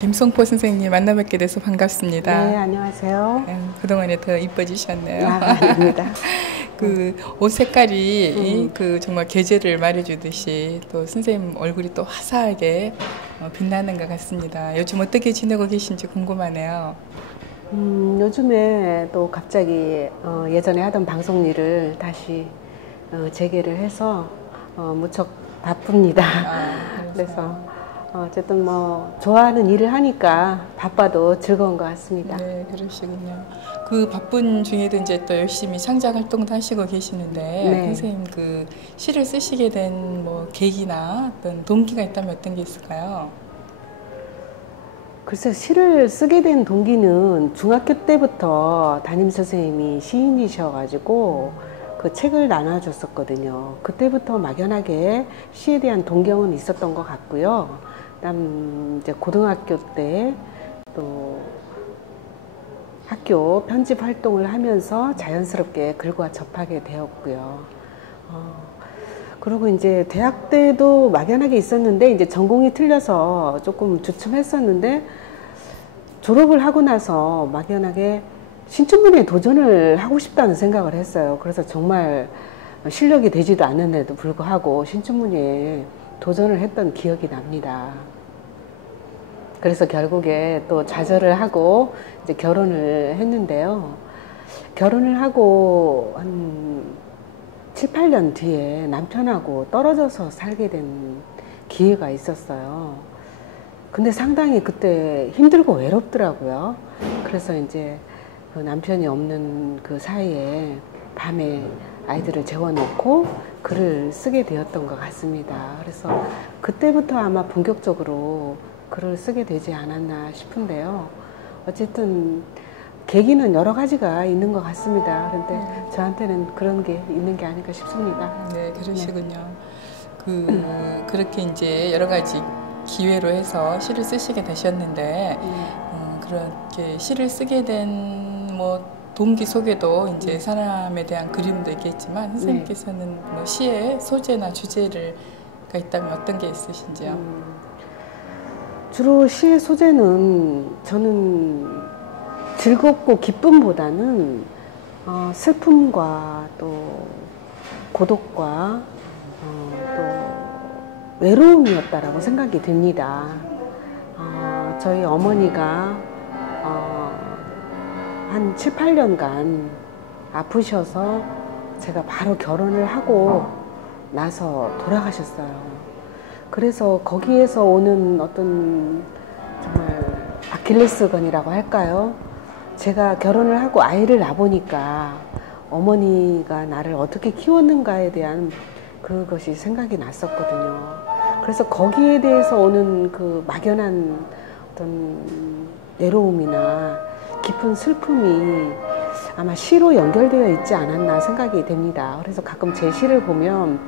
김성포 선생님 만나 뵙게 돼서 반갑습니다. 네, 안녕하세요. 그동안에 더 이뻐지셨네요. 아닙니다. 그 옷 색깔이 정말 계절을 말해주듯이 또 선생님 얼굴이 또 화사하게 빛나는 것 같습니다. 요즘 어떻게 지내고 계신지 궁금하네요. 요즘에 또 갑자기 예전에 하던 방송 일을 다시 재개를 해서 무척 바쁩니다. 그래서 어쨌든 뭐 좋아하는 일을 하니까 바빠도 즐거운 것 같습니다. 네, 그러시군요. 그 바쁜 중에도 이제 또 열심히 창작 활동도 하시고 계시는데 네. 선생님 그 시를 쓰시게 된 뭐 계기나 어떤 동기가 있다면 어떤 게 있을까요? 글쎄, 시를 쓰게 된 동기는 중학교 때부터 담임 선생님이 시인이셔가지고 그 책을 나눠줬었거든요. 그때부터 막연하게 시에 대한 동경은 있었던 것 같고요. 그다음 이제 고등학교 때 또 학교 편집 활동을 하면서 자연스럽게 글과 접하게 되었고요. 그리고 이제 대학 때도 막연하게 있었는데 이제 전공이 틀려서 조금 주춤했었는데 졸업을 하고 나서 막연하게 신춘문예에 도전을 하고 싶다는 생각을 했어요. 그래서 정말 실력이 되지도 않는데도 불구하고 신춘문예에 도전을 했던 기억이 납니다. 그래서 결국에 또 좌절을 하고 이제 결혼을 했는데요. 결혼을 하고 한 7, 8년 뒤에 남편하고 떨어져서 살게 된 기회가 있었어요. 근데 상당히 그때 힘들고 외롭더라고요. 그래서 이제 그 남편이 없는 그 사이에 밤에 아이들을 재워놓고 글을 쓰게 되었던 것 같습니다. 그래서 그때부터 아마 본격적으로 글을 쓰게 되지 않았나 싶은데요. 어쨌든 계기는 여러 가지가 있는 것 같습니다. 그런데 저한테는 그런 게 있는 게 아닐까 싶습니다. 네, 그러시군요. 그렇게 이제 여러 가지 기회로 해서 시를 쓰시게 되셨는데 그렇게 시를 쓰게 된 뭐 동기 속에도 이제 사람에 대한 그림도 있겠지만 선생님께서는 뭐 시의 소재나 주제가 있다면 어떤 게 있으신지요? 주로 시의 소재는 저는 즐겁고 기쁨보다는 슬픔과 또 고독과 또 외로움이었다라고 생각이 듭니다. 저희 어머니가 한 7, 8년간 아프셔서 제가 바로 결혼을 하고 나서 돌아가셨어요. 그래서 거기에서 오는 어떤 정말 아킬레스건이라고 할까요? 제가 결혼을 하고 아이를 낳아보니까 어머니가 나를 어떻게 키웠는가에 대한 그것이 생각이 났었거든요. 그래서 거기에 대해서 오는 그 막연한 어떤 외로움이나 깊은 슬픔이 아마 시로 연결되어 있지 않았나 생각이 됩니다. 그래서 가끔 제 시를 보면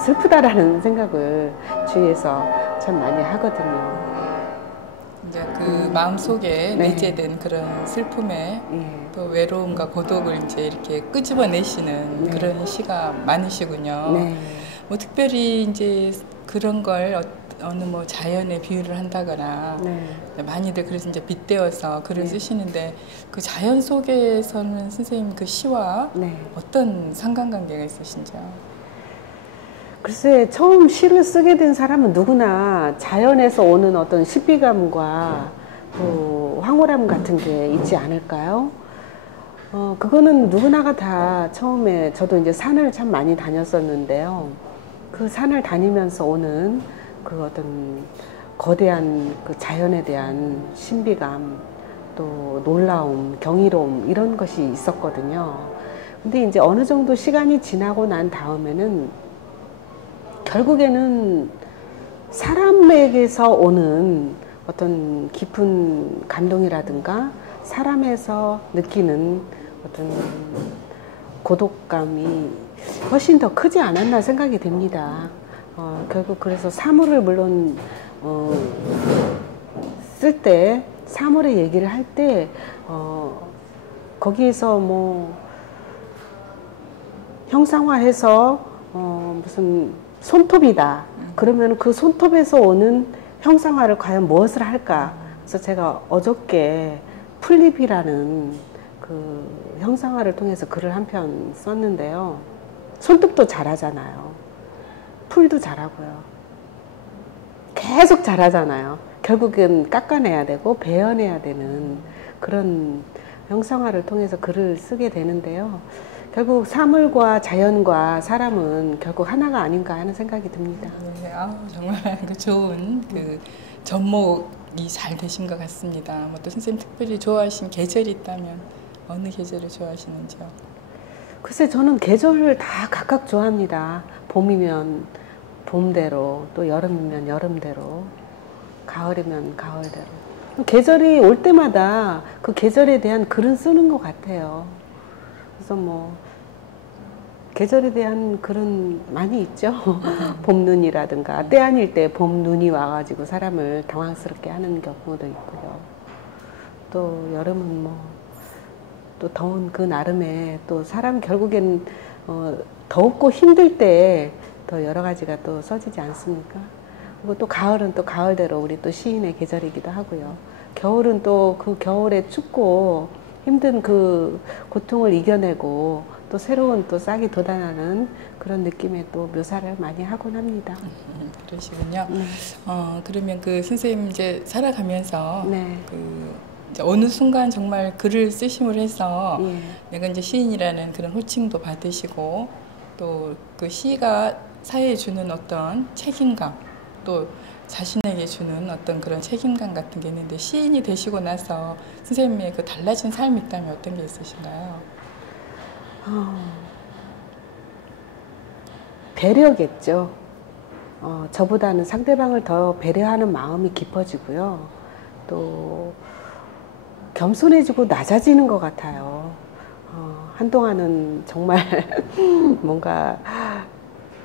슬프다라는 생각을 주위에서 참 많이 하거든요. 이제 그 마음속에 내재된 그런 슬픔에 또 외로움과 고독을 이제 이렇게 끄집어내시는 그런 시가 많으시군요. 뭐 특별히 이제 그런 걸 어느 뭐 자연에 비유를 한다거나 많이들 그래서 이제 빗대어서 글을 쓰시는데 그 자연 속에서는 선생님 그 시와 어떤 상관관계가 있으신지요? 글쎄, 처음 시를 쓰게 된 사람은 누구나 자연에서 오는 어떤 신비감과 또 황홀함 같은 게 있지 않을까요? 그거는 누구나가 다 처음에 저도 이제 산을 참 많이 다녔었는데요. 그 산을 다니면서 오는 그 어떤 거대한 그 자연에 대한 신비감, 또 놀라움, 경이로움 이런 것이 있었거든요. 근데 이제 어느 정도 시간이 지나고 난 다음에는 결국에는 사람에게서 오는 어떤 깊은 감동이라든가 사람에서 느끼는 어떤 고독감이 훨씬 더 크지 않았나 생각이 됩니다. 결국 그래서 사물을 물론 쓸 때 사물의 얘기를 할 때 거기에서 뭐 형상화해서 무슨 손톱이다 그러면 그 손톱에서 오는 형상화를 과연 무엇을 할까 그래서 제가 어저께 풀잎이라는 그 형상화를 통해서 글을 한 편 썼는데요. 손톱도 자라잖아요. 풀도 자라고요. 계속 자라잖아요. 결국은 깎아내야 되고 베어내야 되는 그런 형상화를 통해서 글을 쓰게 되는데요. 결국 사물과 자연과 사람은 결국 하나가 아닌가 하는 생각이 듭니다. 네, 정말 그 좋은 그 접목이 잘 되신 것 같습니다. 뭐 또 선생님 특별히 좋아하신 계절이 있다면 어느 계절을 좋아하시는지요? 글쎄 저는 계절을 다 각각 좋아합니다. 봄이면 봄대로, 또 여름이면 여름대로, 가을이면 가을대로. 계절이 올 때마다 그 계절에 대한 글은 쓰는 것 같아요. 그래서 뭐 계절에 대한 글은 많이 있죠. 봄눈이라든가 때 아닐 때 봄눈이 와가지고 사람을 당황스럽게 하는 경우도 있고요. 또 여름은 뭐 또 더운 그 나름에 또 사람 결국엔 덥고 힘들 때 더 여러 가지가 또 써지지 않습니까? 그리고 또 가을은 또 가을대로 우리 또 시인의 계절이기도 하고요. 겨울은 또 그 겨울에 춥고 힘든 그 고통을 이겨내고 또 새로운 또 싹이 돋아나는 그런 느낌의 또 묘사를 많이 하곤 합니다. 그러시군요. 그러면 그 선생님 이제 살아가면서 네. 그 이제 어느 순간 정말 글을 쓰심을 해서 예. 내가 이제 시인이라는 그런 호칭도 받으시고 또 그 시가 사회에 주는 어떤 책임감 또 자신에게 주는 어떤 그런 책임감 같은 게 있는데 시인이 되시고 나서 선생님의 그 달라진 삶이 있다면 어떤 게 있으신가요? 배려겠죠. 저보다는 상대방을 더 배려하는 마음이 깊어지고요. 또 겸손해지고 낮아지는 것 같아요. 한동안은 정말 뭔가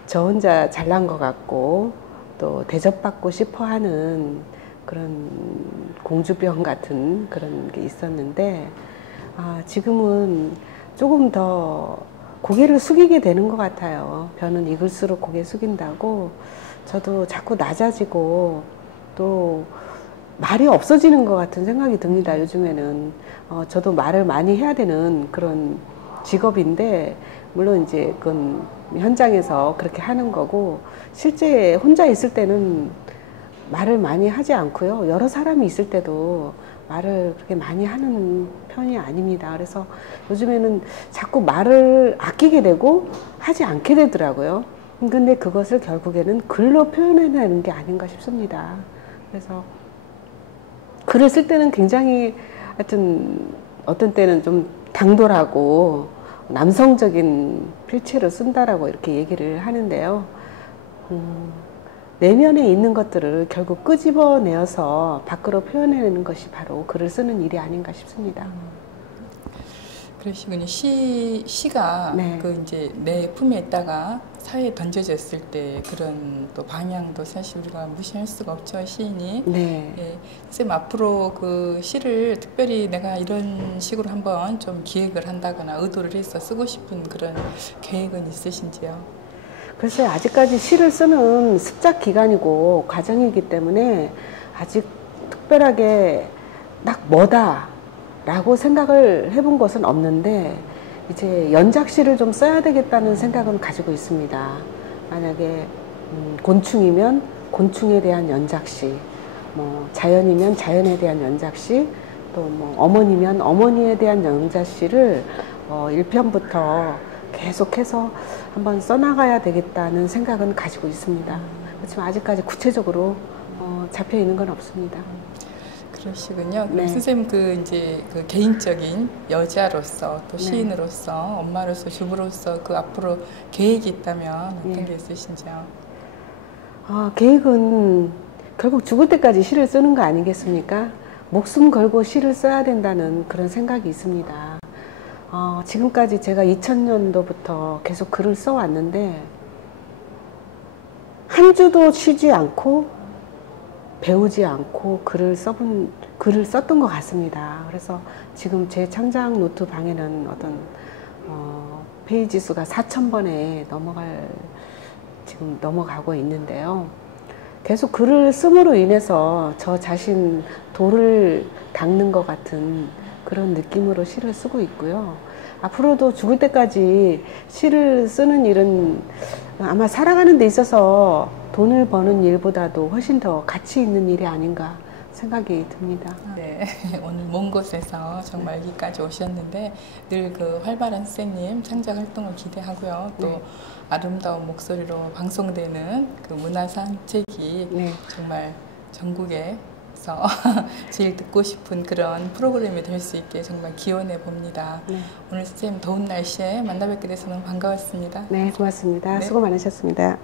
저 혼자 잘난 것 같고 또 대접받고 싶어 하는 그런 공주병 같은 그런 게 있었는데 지금은 조금 더 고개를 숙이게 되는 것 같아요. 벼는 익을수록 고개 숙인다고 저도 자꾸 낮아지고 또 말이 없어지는 것 같은 생각이 듭니다. 요즘에는 저도 말을 많이 해야 되는 그런 직업인데 물론 이제 그건 현장에서 그렇게 하는 거고 실제 혼자 있을 때는 말을 많이 하지 않고요. 여러 사람이 있을 때도 말을 그렇게 많이 하는 편이 아닙니다. 그래서 요즘에는 자꾸 말을 아끼게 되고 하지 않게 되더라고요. 근데 그것을 결국에는 글로 표현해내는 게 아닌가 싶습니다. 그래서 글을 쓸 때는 굉장히 하여튼 어떤 때는 좀 당돌하고 남성적인 필체로 쓴다라고 이렇게 얘기를 하는데요. 내면에 있는 것들을 결국 끄집어내어서 밖으로 표현해내는 것이 바로 글을 쓰는 일이 아닌가 싶습니다. 그러시군요. 시가 네. 그 이제 내 품에 있다가 사회에 던져졌을 때 그런 또 방향도 사실 우리가 무시할 수가 없죠. 시인이. 네. 예. 선생님 앞으로 그 시를 특별히 내가 이런 식으로 한번 좀 기획을 한다거나 의도를 해서 쓰고 싶은 그런 계획은 있으신지요? 글쎄 아직까지 시를 쓰는 습작 기간이고 과정이기 때문에 아직 특별하게 딱 뭐다 라고 생각을 해본 것은 없는데 이제 연작시를 좀 써야 되겠다는 생각은 가지고 있습니다. 만약에 곤충이면 곤충에 대한 연작시, 뭐 자연이면 자연에 대한 연작시, 또 뭐 어머니면 어머니에 대한 연작시를 1편부터 계속해서 한번 써나가야 되겠다는 생각은 가지고 있습니다. 그렇지만 아직까지 구체적으로 잡혀 있는 건 없습니다. 그러시군요. 네. 선생님 그 이제 그 개인적인 여자로서 또 네. 시인으로서 엄마로서 주부로서 그 앞으로 계획이 있다면 어떤 네. 게 있으신지요? 계획은 결국 죽을 때까지 시를 쓰는 거 아니겠습니까? 목숨 걸고 시를 써야 된다는 그런 생각이 있습니다. 지금까지 제가 2000년도부터 계속 글을 써왔는데 한 주도 쉬지 않고 배우지 않고 글을 썼던 것 같습니다. 그래서 지금 제 창작 노트 방에는 어떤 페이지 수가 4000번에 지금 넘어가고 있는데요. 계속 글을 씀으로 인해서 저 자신 돌을 닦는 것 같은 그런 느낌으로 시를 쓰고 있고요. 앞으로도 죽을 때까지 시를 쓰는 일은 아마 살아가는 데 있어서 돈을 버는 일보다도 훨씬 더 가치 있는 일이 아닌가 생각이 듭니다. 네, 오늘 먼 곳에서 정말 여기까지 오셨는데 늘 그 활발한 선생님 창작 활동을 기대하고요. 또 네. 아름다운 목소리로 방송되는 그 문화 산책이 네. 정말 전국에서 제일 듣고 싶은 그런 프로그램이 될 수 있게 정말 기원해 봅니다. 네. 오늘 선생님 더운 날씨에 만나 뵙게 돼서 너무 반가웠습니다. 네, 고맙습니다. 네. 수고 많으셨습니다.